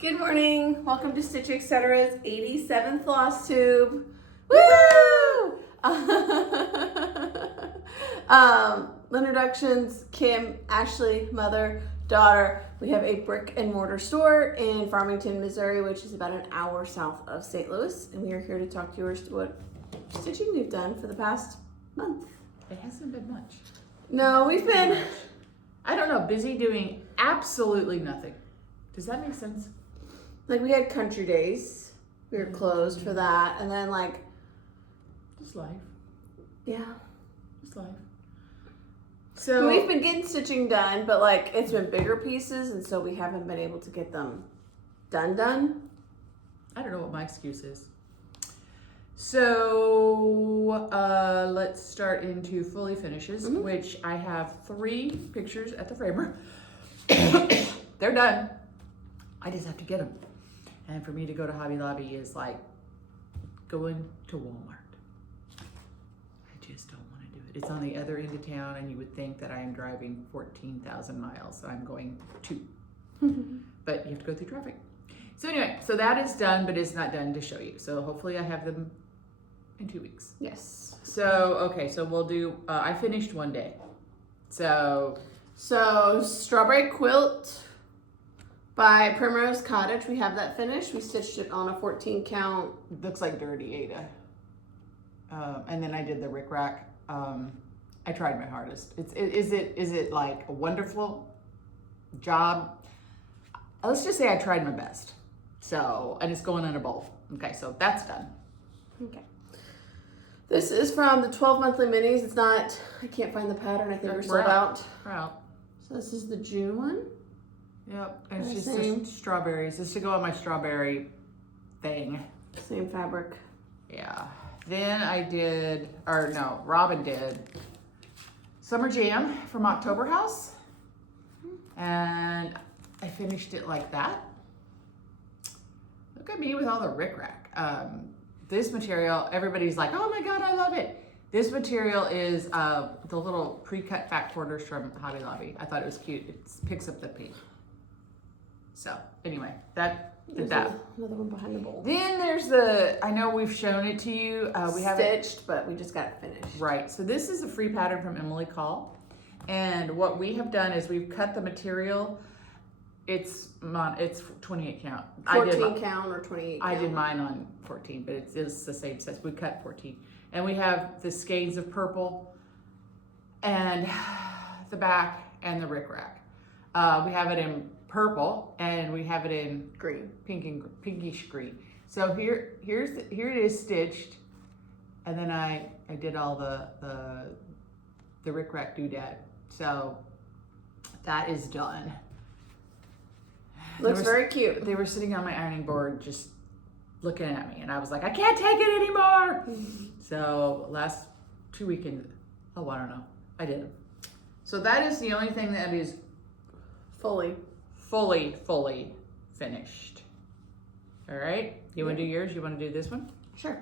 Good morning. Welcome to Stitch Etc's 87th Flosstube. Woo! Introductions: Kim, Ashley, mother, daughter. We have a brick and mortar store in Farmington, Missouri, which is about an hour south of St. Louis, and we are here to talk to you about what stitching we've done for the past month. It hasn't been much. No, we've been, I don't know, busy doing absolutely nothing. Does that make sense? like, we had country days. We were closed for that, and then Just life. yeah. Just life. So We've been getting stitching done, but it's been bigger pieces, and so we haven't been able to get them done. I don't know what my excuse is. So let's start into fully finishes, which I have 3 pictures at the framer. They're done. I just have to get them. And for me to go to Hobby Lobby is like going to Walmart. I just don't want to do it. It's on the other end of town, and you would think that I am driving 14,000 miles. So I'm going 2. But you have to go through traffic. So anyway, so that is done, but it's not done to show you. So hopefully I have them in 2 weeks. Yes. So, okay, so we'll do, I finished one day. So Strawberry Quilt by Primrose Cottage. We have that finished. We stitched it on a 14 count. looks like Dirty Ada. And then I did the Rick Rack. I tried my hardest. Is it like a wonderful job? Let's just say I tried my best. So, and it's going in a bowl. Okay, so that's done. Okay. This is from the 12 monthly minis. It's not, I can't find the pattern. I think we're sold out. We're out. So this is the June one. Yep, and it's Same. just strawberries. Just to go on my strawberry thing. Same fabric. Yeah. Then I did, or no, Robin did Summer Jam from October House. And I finished it like that. Look at me with all the rickrack. This material, everybody's like, oh my God, I love it. This material is the little pre-cut fat quarters from Hobby Lobby. I thought it was cute. It picks up the pink. So anyway, There's that. another one behind the bowl. Then there's the, I know we've shown it to you. We have it stitched, but we just got it finished. right. So this is a free pattern from Emily Call. And what we have done is we've cut the material. It's 28 count. 14 count or 28 count. I did mine on 14, but it's the same size. We cut 14. And we have the skeins of purple and the back and the rickrack. We have it in purple and we have it in green, pinkish green. So here it is stitched, and then I did all the rickrack doodad. So that is done. looks very cute. They were sitting on my ironing board just looking at me, and I was like, I can't take it anymore. So last 2 weekends, I don't know, I did them. So that is the only thing that is fully finished. All right, you want to do yours? You want to do this one? Sure.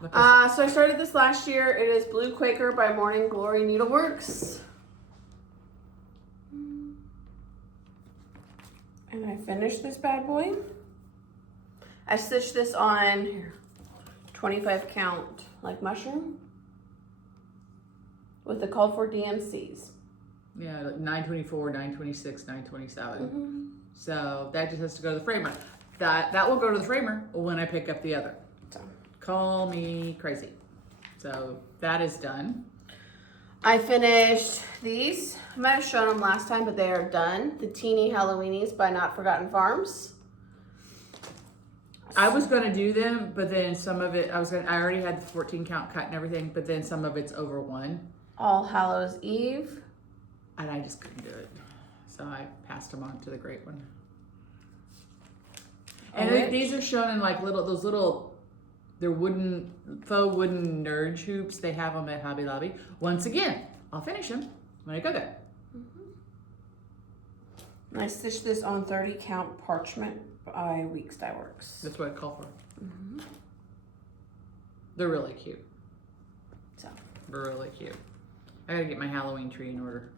So I started this last year. It is Blue Quaker by Morning Glory Needleworks. And I finished this bad boy. I stitched this on 25 count like mushroom with the called for DMCs. Yeah, like 924, 926, 927. So that just has to go to the framer. That will go to the framer when I pick up the other. So Call me crazy. So that is done. I finished these. I might have shown them last time, but they are done. The Teeny Halloweenies by Not Forgotten Farms. I was gonna do them, but then some of it, I already had the 14 count cut and everything, but then some of it's over 1. All Hallows Eve. And I just couldn't do it. So I passed them on to the great one. And these are shown in like those little, they're faux wooden nerd hoops. They have them at Hobby Lobby. Once again, I'll finish them when I go there. And I stitched this on 30 count parchment by Weeks Dye Works. That's what I call for. They're really cute. So Really cute. I gotta get my Halloween tree in order.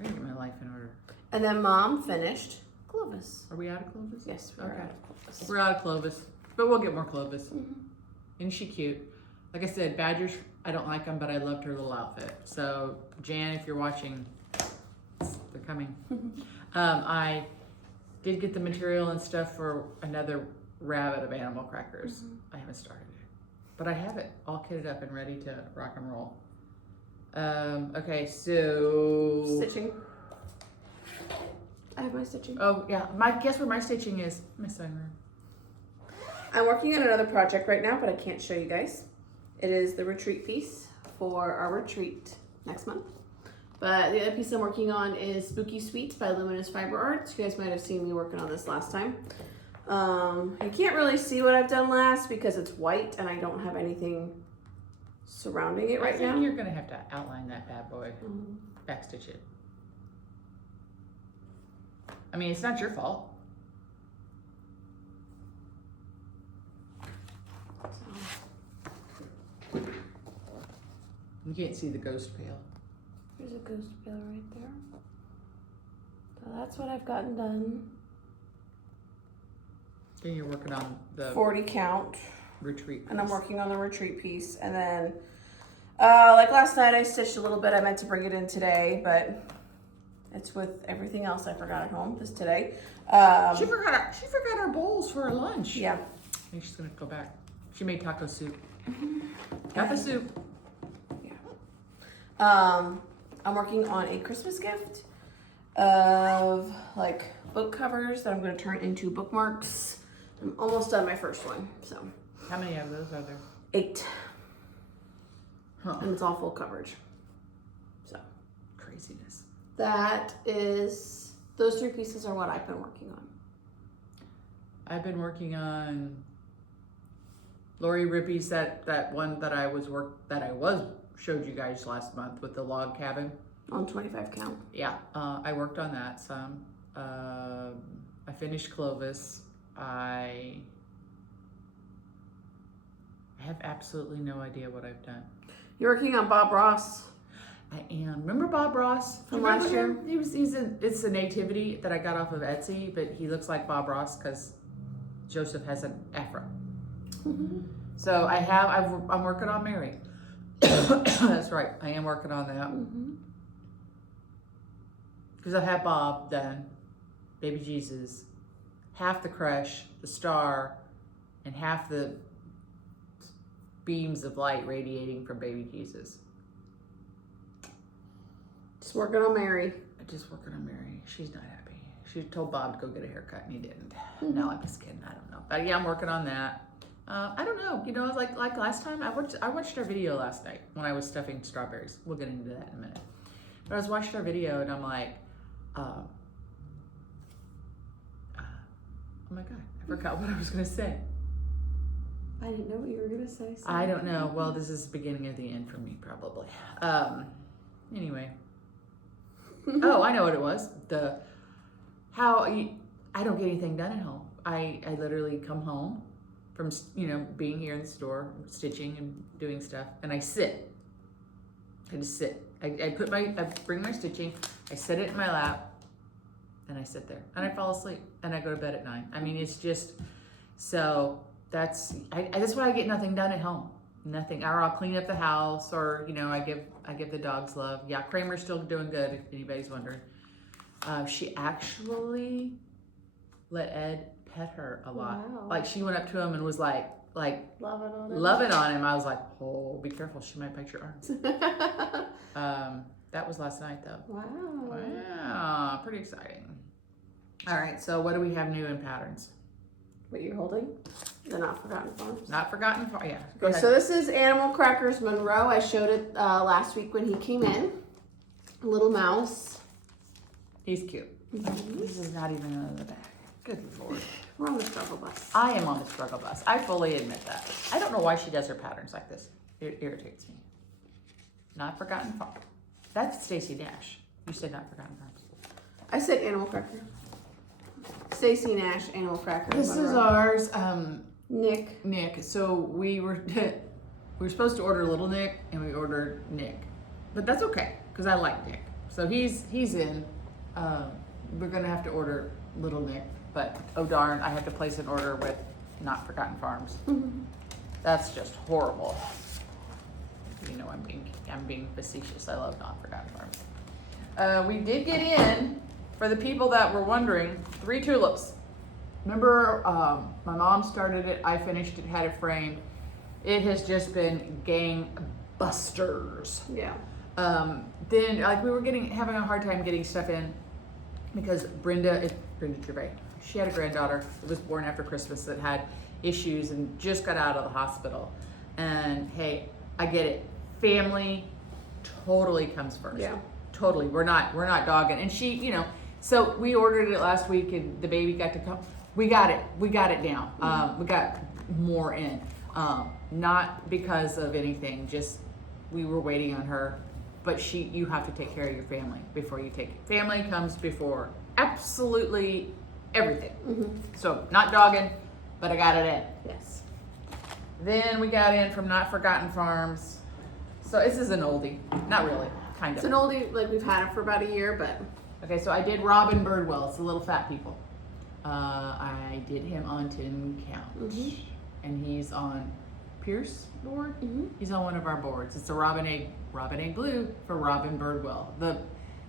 I gotta get my life in order. And then Mom finished Clovis. Are we out of Clovis? Yes, we're Okay. out of Clovis. We're out of Clovis, but we'll get more Clovis. Isn't she cute? Like I said, badgers, I don't like them, but I loved her little outfit. So, Jan, if you're watching, they're coming. I did get the material and stuff for another rabbit of animal crackers. I haven't started it, but I have it all kitted up and ready to rock and roll. Okay, so Stitching. I have my stitching. oh yeah, guess where my stitching is? My sewing room. I'm working on another project right now, but I can't show you guys. It is the retreat piece for our retreat next month. But the other piece I'm working on is Spooky Sweets by Luminous Fiber Arts. You guys might have seen me working on this last time. You can't really see what I've done last because it's white and I don't have anything surrounding it right now. I think you're gonna have to outline that bad boy, backstitch it. I mean, it's not your fault. You can't see the ghost pail. There's a ghost pail right there. So that's what I've gotten done. Then you're working on the 40 count. retreat. And I'm working on the retreat piece. And then, like last night I stitched a little bit. I meant to bring it in today, but it's with everything else I forgot at home this today. She forgot her bowls for her lunch. Yeah. I think she's gonna go back. She made taco soup. Got the soup. I'm working on a Christmas gift of like book covers that I'm going to turn into bookmarks. I'm almost done my first one, so. How many of those are there? 8. Huh. And it's all full coverage. So. Craziness. Those 3 pieces are what I've been working on. I've been working on Lori Rippey's that one that I showed you guys last month with the log cabin. On 25 count. Yeah, I worked on that some. I finished Clovis. I have absolutely no idea what I've done. You're working on Bob Ross. I am. Remember Bob Ross From last year? It's a nativity that I got off of Etsy, but he looks like Bob Ross because Joseph has an afro. So I'm working on Mary. That's right. I am working on that. Because I have Bob done, baby Jesus, half the crush, the star, and half the beams of light radiating from baby Jesus. Just working on Mary. Just working on Mary. She's not happy. She told Bob to go get a haircut and he didn't. No, I'm just kidding. I don't know. But yeah, I'm working on that. I don't know. You know, like last time, I watched our video last night when I was stuffing strawberries. We'll get into that in a minute. But I was watching our video and I'm like, oh my God, I forgot what I was going to say. I didn't know what you were going to say. I don't know. Well, this is the beginning of the end for me, probably. Anyway. Oh, I know what it was. I don't get anything done at home. I literally come home from, being here in the store, stitching and doing stuff, and I sit. I just sit. I bring my stitching, I set it in my lap, and I sit there, and I fall asleep, and I go to bed at 9. I mean, it's just, so that's why I get nothing done at home. Nothing. Or I'll clean up the house, or I give the dogs love. Yeah, Kramer's still doing good, if anybody's wondering. She actually let Ed pet her a lot. Wow. Like she went up to him and was like loving on him. I was like, oh, be careful, she might bite your arms. That was last night though. Wow, pretty exciting. All right, so what do we have new in patterns? What you're holding? The Not Forgotten Farms. Not Forgotten Farms, yeah. Okay, so this is Animal Crackers Monroe. I showed it last week when he came in. Little mouse. He's cute. This is not even out of the bag. Good Lord. We're on the struggle bus. I am on the struggle bus. I fully admit that. I don't know why she does her patterns like this. It irritates me. Not Forgotten Farms. That's Stacy Nash. You said Not Forgotten Farms. I said Animal Cracker. Stacy Nash, Animal Cracker. This is ours. Nick. So we were supposed to order Little Nick, and we ordered Nick, but that's okay because I like Nick. So he's in. We're gonna have to order little Nick. But oh darn, I have to place an order with Not Forgotten Farms. That's just horrible. You know, I'm being facetious. I love Not Forgotten Farms. We did get in, for the people that were wondering, 3 tulips. Remember, my mom started it, I finished it, had it framed. It has just been gangbusters. Yeah. Then, like, we were having a hard time getting stuff in because Brenda Gervais, she had a granddaughter that was born after Christmas that had issues and just got out of the hospital. And hey, I get it. Family totally comes first. Yeah. Totally. We're not dogging. And she, you know, so we ordered it last week and the baby got to come. We got it down. We got more in. Not because of anything, just we were waiting on her. But you have to take care of your family before you take it. Family comes before absolutely everything. So not dogging, but I got it in. Yes. Then we got in from Not Forgotten Farms. So this is an oldie. Not really, kind of. It's an oldie, like we've had it for about a year, but. Okay, so I did Robin Birdwell. It's the Little Fat People. I did him on Tin Count. And he's on Pierce board. He's on one of our boards. It's a Robin Egg Blue for Robin Birdwell.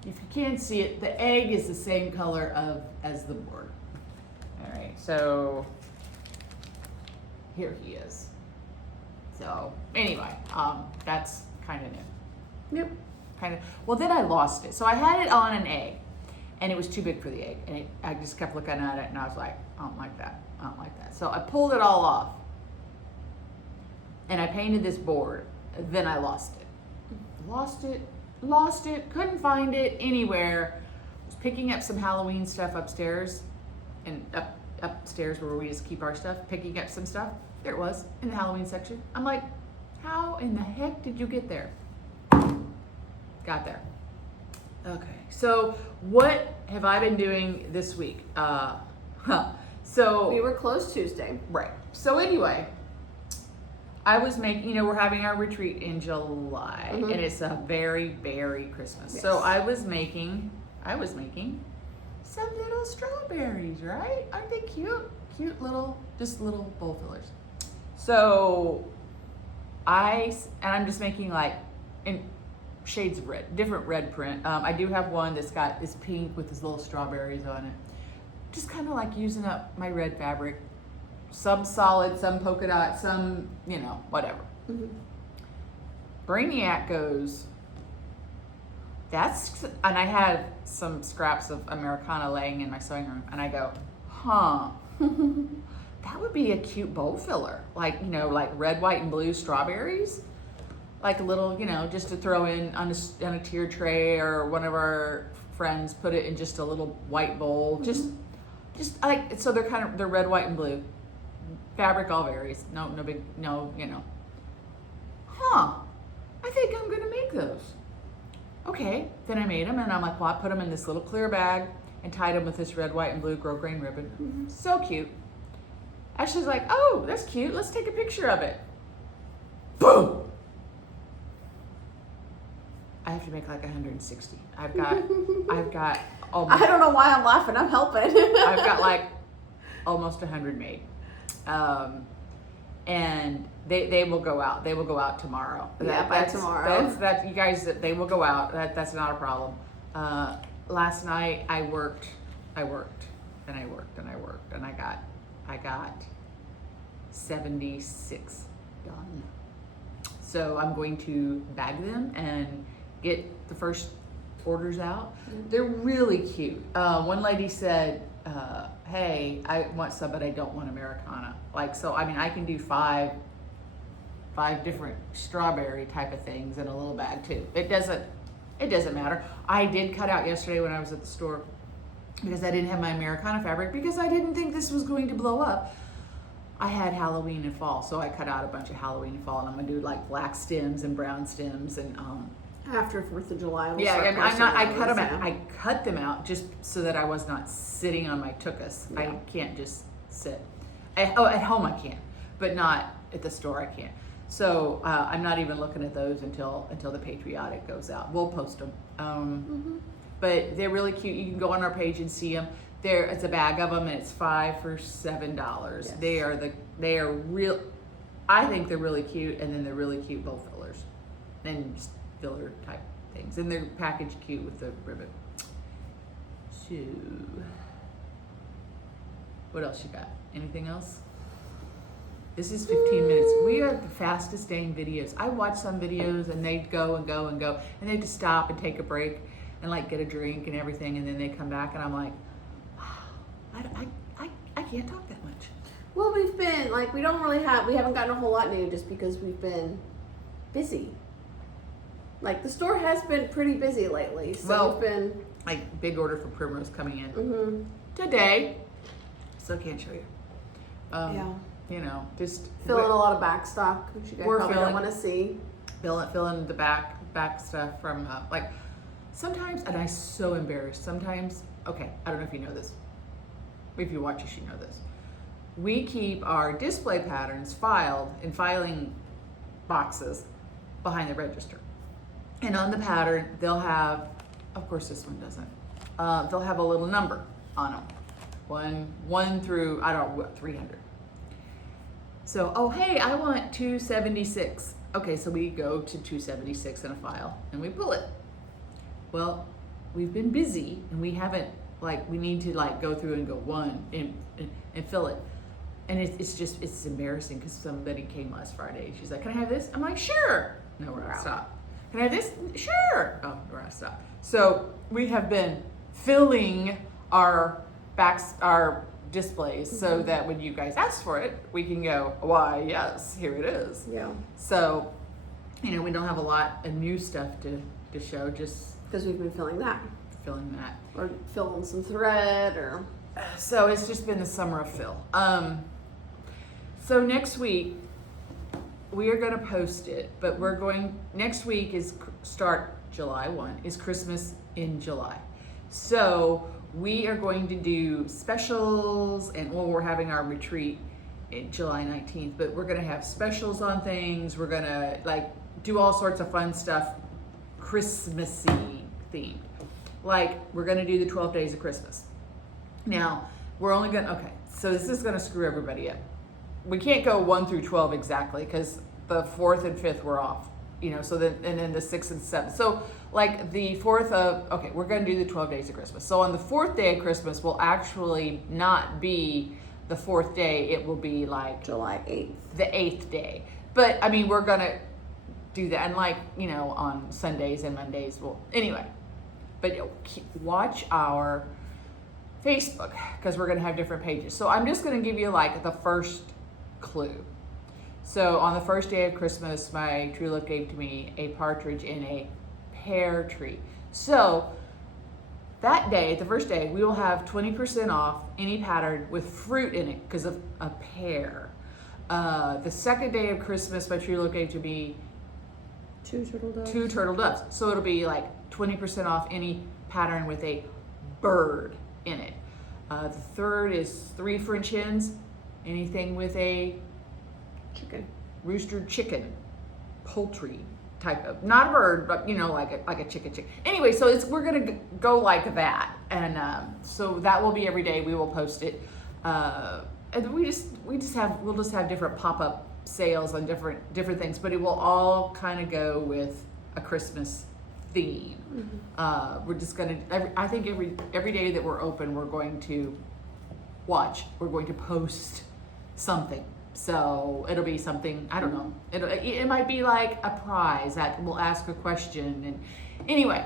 If you can't see it, the egg is the same color as the board. All right, so here he is. So anyway, that's kind of new. Yep. Kind of. Well, then I lost it. So I had it on an egg, and it was too big for the egg, and I just kept looking at it, and I was like, I don't like that. I don't like that. So I pulled it all off, and I painted this board. Then I lost it. Lost it. Couldn't find it anywhere. Was picking up some Halloween stuff upstairs, and upstairs where we just keep our stuff. Picking up some stuff. There it was in the Halloween section. I'm like, how in the heck did you get there? Got there. Okay. So what have I been doing this week? So We were closed Tuesday. right. So anyway, I was making, we're having our retreat in July, and it's a very berry Christmas. Yes. So I was making some little strawberries, right? Aren't they cute? Cute little bowl fillers. So I'm just making like in shades of red, different red print. I do have one that's got this pink with these little strawberries on it. Just kind of like using up my red fabric. Some solid, some polka dot, some, whatever. Brainiac goes, and I had some scraps of Americana laying in my sewing room, and I go, that would be a cute bowl filler. Like, like red, white, and blue strawberries. Like a little, just to throw in on a tier tray, or one of our friends put it in just a little white bowl. Just like, so they're red, white, and blue. Fabric all varies. No big, I think I'm gonna make those. Okay, then I made them, and I'm like, well, I put them in this little clear bag and tied them with this red, white, and blue grosgrain ribbon. So cute. Ashley's like, oh, that's cute. Let's take a picture of it. Boom! I have to make like 160. I've got almost, I don't know why I'm laughing. I'm helping. I've got like almost 100 made. And they will go out. They will go out tomorrow. Yeah, by tomorrow. That's you guys. They will go out. That's not a problem. Last night I worked, and I got 76 done. So I'm going to bag them and get the first orders out. They're really cute. One lady said, hey, I want some, but I don't want Americana. I can do five different strawberry type of things in a little bag too. It doesn't matter. I did cut out yesterday when I was at the store, because I didn't have my Americana fabric, because I didn't think this was going to blow up. I had Halloween and fall, so I cut out a bunch of Halloween and fall, and I'm gonna do like black stems and brown stems and After 4th of July, we'll yeah, start and I cut them posting out. I cut them out just so that I was not sitting on my tuchus. Yeah. I can't just sit. At home I can, but not at the store I can't. So I'm not even looking at those until the Patriotic goes out. We'll post them. But they're really cute. You can go on our page and see them. It's a bag of them, and it's 5 for $7. Yes. They are real. I think they're really cute, and then they're really cute bowl fillers, and just filler type things, and they're packaged cute with the ribbon. So, what else you got? Anything else? This is 15 minutes. We are the fastest staying videos. I watch some videos and they go and go and go, and they just stop and take a break and like get a drink and everything, and then they come back, and I'm like, wow, I can't talk that much. Well, we've been like we haven't gotten a whole lot new just because we've been busy. Like the store has been pretty busy lately, so we've been like big order for Primrose coming in today. Still can't show you. Yeah. You know, just filling a lot of back stock, which you guys probably don't want to see. Filling the back stuff from like sometimes, and I'm so embarrassed. Sometimes, okay, I don't know if you know this. If you watch, you should know this. We keep our display patterns filed in filing boxes behind the register, and on the pattern they'll have, of course this one doesn't. They'll have a little number on them, one through I don't know 300. So, oh hey, I want 276. Okay, so we go to 276 in a file and we pull it. Well, we've been busy and we haven't we need to go through and go one and fill it. And it's embarrassing because somebody came last Friday. She's like, can I have this? I'm like, sure. No, we're out of stock. Can I have this? Sure. Oh, we're out of stock. So we have been filling our displays so that when you guys ask for it, we can go, why, yes, here it is. Yeah. So, we don't have a lot of new stuff to show, just because we've been filling that. Or filling some thread or. So it's just been the summer of fill. So next week, we are going to post it, but next week start July 1, is Christmas in July. So we are going to do specials, and we're having our retreat in July 19th, but we're going to have specials on things. We're going to do all sorts of fun stuff, Christmassy themed. We're going to do the 12 days of Christmas. Now, we're only going to, okay, so this is going to screw everybody up. We can't go 1 through 12 exactly because the 4th and 5th were off, so and then the 6th and 7th. So the 4th of, okay, we're going to do the 12 days of Christmas. So on the 4th day of Christmas will actually not be the 4th day. It will be July 8th. The 8th day. But we're going to do that. And on Sundays and Mondays, anyway. But watch our Facebook because we're going to have different pages. So I'm just going to give you the first clue. So on the first day of Christmas, my true love gave to me a partridge in a pear tree. So that day, the first day, we will have 20% off any pattern with fruit in it because of a pear. The second day of Christmas, my true love gave to me 2 turtle doves. 2 turtle doves. So it'll be 20% off any pattern with a bird in it. The third is 3 French hens, anything with a chicken, rooster chicken, poultry type of, not a bird, but like a chicken. Anyway, so we're gonna go like that, and so that will be every day. We will post it, and we'll just have different pop-up sales on different things, but it will all kind of go with a Christmas theme. We're just gonna. I think every day that we're open, we're going to post something. So it'll be something, I don't know. It might be like a prize that we'll ask a question. And anyway,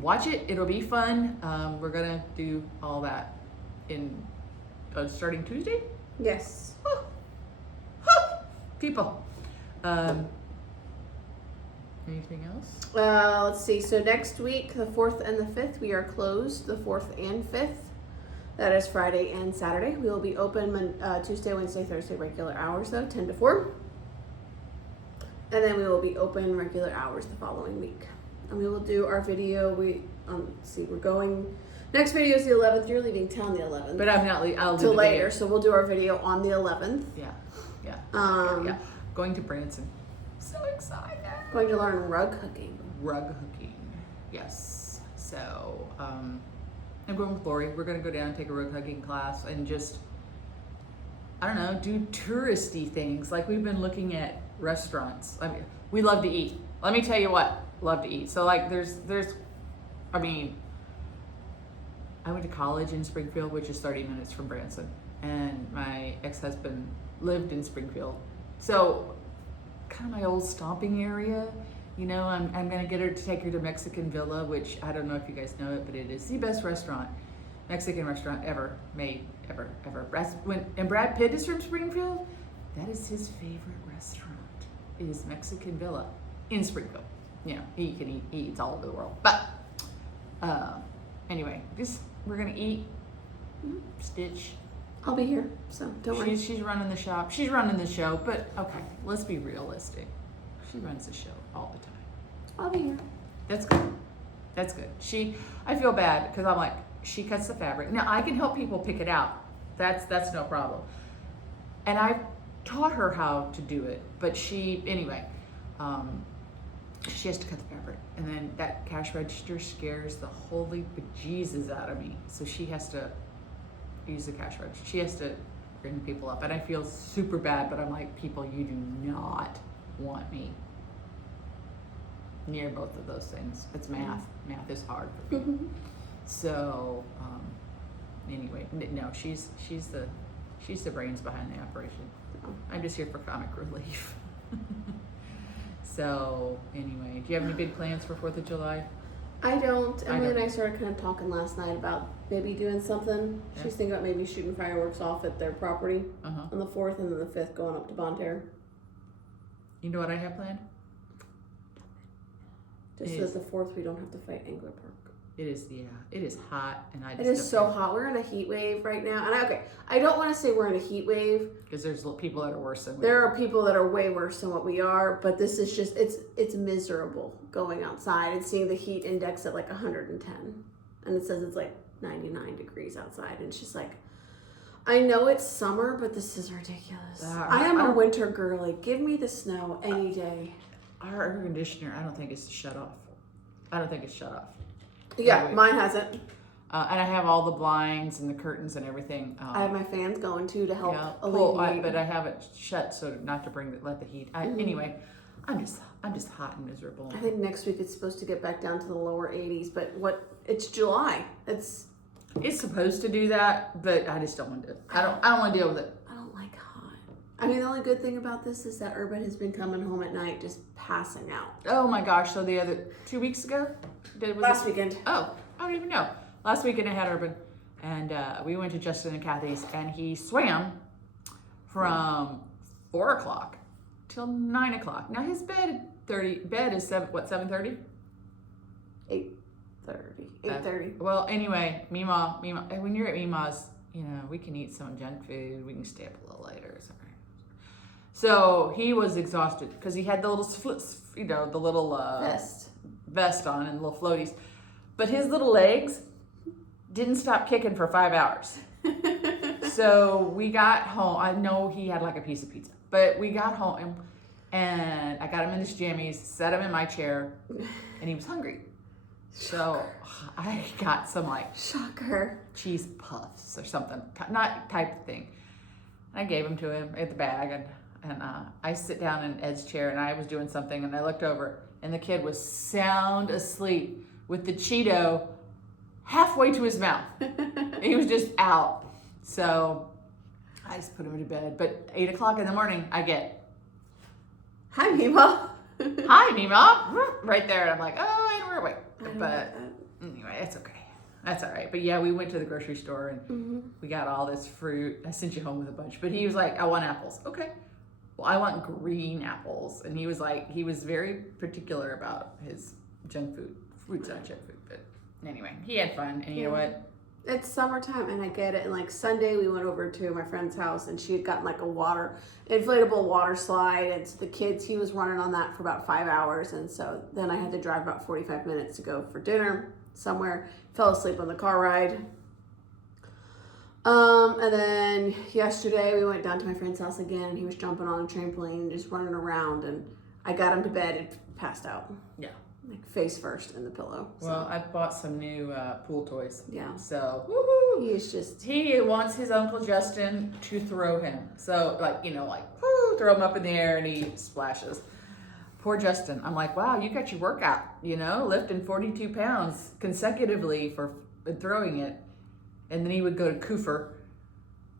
watch it. It'll be fun. We're gonna do all that in starting Tuesday. Yes. People. Anything else? Let's see. So next week, the 4th and the 5th, we are closed. The 4th and 5th. That is Friday and Saturday. We will be open Tuesday, Wednesday, Thursday, regular hours though, 10 to 4. And then we will be open regular hours the following week. And we will do our video. Next video is the 11th. You're leaving town the 11th. But I'm not. I'll do till the later. video. So we'll do our video on the 11th. Yeah. Yeah. Going to Branson. So excited. Going to learn rug hooking. Yes. So, and I'm going with Lori. We're going to go down and take a rug hugging class and just, I don't know, do touristy things. Like we've been looking at restaurants. I mean, we love to eat. Let me tell you what, love to eat. So like I mean, I went to college in Springfield, which is 30 minutes from Branson. And my ex-husband lived in Springfield. So kind of my old stomping area. You know, I'm gonna get her to take her to Mexican Villa, which I don't know if you guys know it, but it is the best Mexican restaurant ever made, ever. And Brad Pitt is from Springfield. That is his favorite restaurant, is Mexican Villa in Springfield. You know, he eats all over the world. But anyway, we're gonna eat. Stitch. I'll be here, so don't worry. She's running the shop. She's running the show, but okay, let's be realistic. She runs the show all the time. I'll be here. That's good. That's good. I feel bad because I'm like, she cuts the fabric. Now I can help people pick it out. That's no problem. And I taught her how to do it, but she has to cut the fabric. And then that cash register scares the holy bejesus out of me. So she has to use the cash register. She has to bring people up. And I feel super bad, but I'm like, people, you do not want me near both of those things. It's math. Math is hard for me. So anyway, no, she's the brains behind the operation. I'm just here for comic relief. So anyway, do you have any big plans for 4th of July? I don't. Emily and I started kind of talking last night about maybe doing something. Yeah. She's thinking about maybe shooting fireworks off at their property on the 4th, and then the 5th going up to Bonterre. You know what I have planned? Just so that the 4th we don't have to fight Angler Park. It is, yeah. It is hot, and I just It is so hot. We're in a heat wave right now, and I don't want to say we're in a heat wave because there's people that are worse than we There are people that are way worse than what we are, but this is just it's miserable going outside and seeing the heat index at like 110, and it says it's like 99 degrees outside, and it's just like, I know it's summer, but this is ridiculous. I am a winter girly. Give me the snow any day. Our air conditioner, I don't think it's shut off. Yeah, Anyway. mine hasn't. And I have all the blinds and the curtains and everything. I have my fans going too to help but alleviate. I have it shut so not to let the heat. Anyway, I'm just hot and miserable. I think next week it's supposed to get back down to the lower 80s, but it's July. It's supposed to do that, but I just don't want to do it. I don't want to deal with it. I don't like hot. I mean, the only good thing about this is that Urban has been coming home at night just passing out. Oh my gosh! So the other 2 weeks ago, Last weekend. Oh, I don't even know. Last weekend I had Urban, and we went to Justin and Kathy's, and he swam from 4 o'clock till 9 o'clock. Now his bed is 7:30? 8:30. Well, anyway, Mima, when you're at Mima's, we can eat some junk food. We can stay up a little later. So he was exhausted because he had the little vest on and little floaties, but his little legs didn't stop kicking for 5 hours. So we got home. I know he had like a piece of pizza, but we got home and I got him in his jammies, set him in my chair, and he was hungry. So I got some shocker cheese puffs or something, not type of thing. I gave them to him at the bag, and I sit down in Ed's chair, and I was doing something, and I looked over, and the kid was sound asleep with the Cheeto halfway to his mouth. He was just out. So I just put him to bed. But 8 o'clock in the morning, I get, "Hi, Mima." "Hi, Mima," right there. And I'm like, "Oh, and we're awake." But anyway, it's okay. That's all right. But yeah, we went to the grocery store and we got all this fruit. I sent you home with a bunch. But he was like, "I want apples." Okay. Well, I want green apples. And he was very particular about his junk food. Fruit's not junk food. But anyway, he had fun. And you know what? It's summertime and I get it. And Sunday we went over to my friend's house and she had gotten a inflatable water slide. And so the kids, he was running on that for about 5 hours. And so then I had to drive about 45 minutes to go for dinner somewhere. Fell asleep on the car ride. And then yesterday we went down to my friend's house again and he was jumping on a trampoline, just running around, and I got him to bed and passed out. Yeah. like face first in the pillow. So. Well, I bought some new pool toys. Yeah. So, woohoo! He wants his Uncle Justin to throw him. So, like, woo, throw him up in the air and he splashes. Poor Justin. I'm like, wow, you got your workout, lifting 42 pounds consecutively for throwing it. And then he would go to Coofer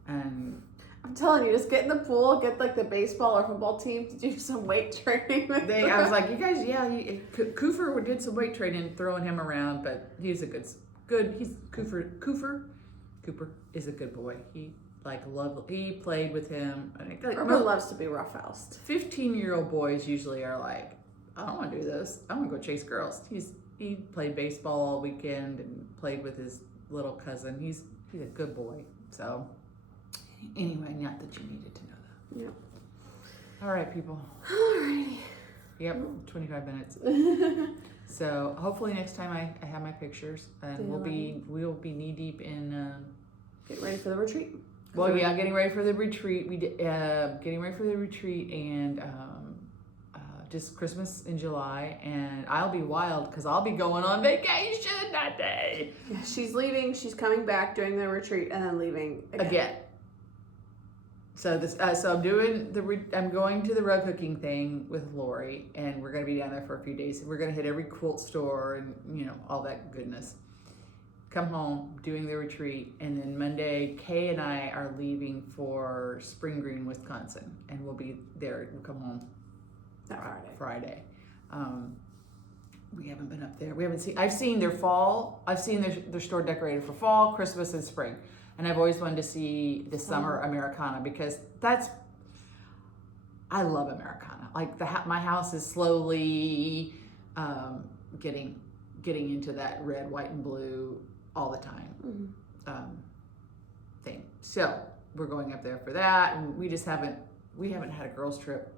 and... I'm telling you, just get in the pool, get like the baseball or football team to do some weight training with them. I was like, you guys, Coofer did some weight training, throwing him around, but he's a good, Cooper is a good boy. He he played with him. Everyone loves to be roughhoused. 15-year-old boys usually are like, I don't want to do this. I want to go chase girls. He played baseball all weekend and played with his little cousin. He's a good boy. So anyway, not that you needed to know that. Yep. All right, people. Alrighty. Yep, 25 minutes. So hopefully next time I have my pictures, and we'll be knee deep in get ready for the retreat. Well, yeah, getting ready for the retreat. We did getting ready for the retreat and just Christmas in July, and I'll be wild because I'll be going on vacation that day. Yeah, she's leaving. She's coming back doing the retreat and then leaving again. So I'm going to the rug hooking thing with Lori, and we're gonna be down there for a few days. We're gonna hit every quilt store and all that goodness. Come home, doing the retreat, and then Monday, Kay and I are leaving for Spring Green, Wisconsin, and we'll be there. We'll come home Friday. We haven't been up there. We haven't seen. I've seen their fall. I've seen their store decorated for fall, Christmas, and spring. And I've always wanted to see the summer Americana because I love Americana. Like my house is slowly getting into that red, white, and blue all the time thing. So we're going up there for that, and we haven't had a girls trip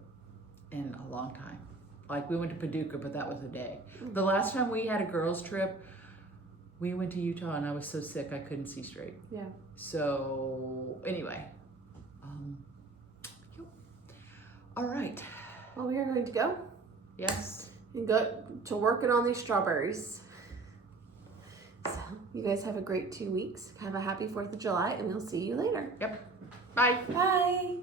in a long time. Like we went to Paducah, but that was a day. The last time we had a girls trip, we went to Utah, and I was so sick I couldn't see straight. Yeah. So anyway, all right. Well, we are going to go. Yes. And go to working on these strawberries. So you guys have a great 2 weeks. Have a happy 4th of July, and we'll see you later. Yep. Bye. Bye.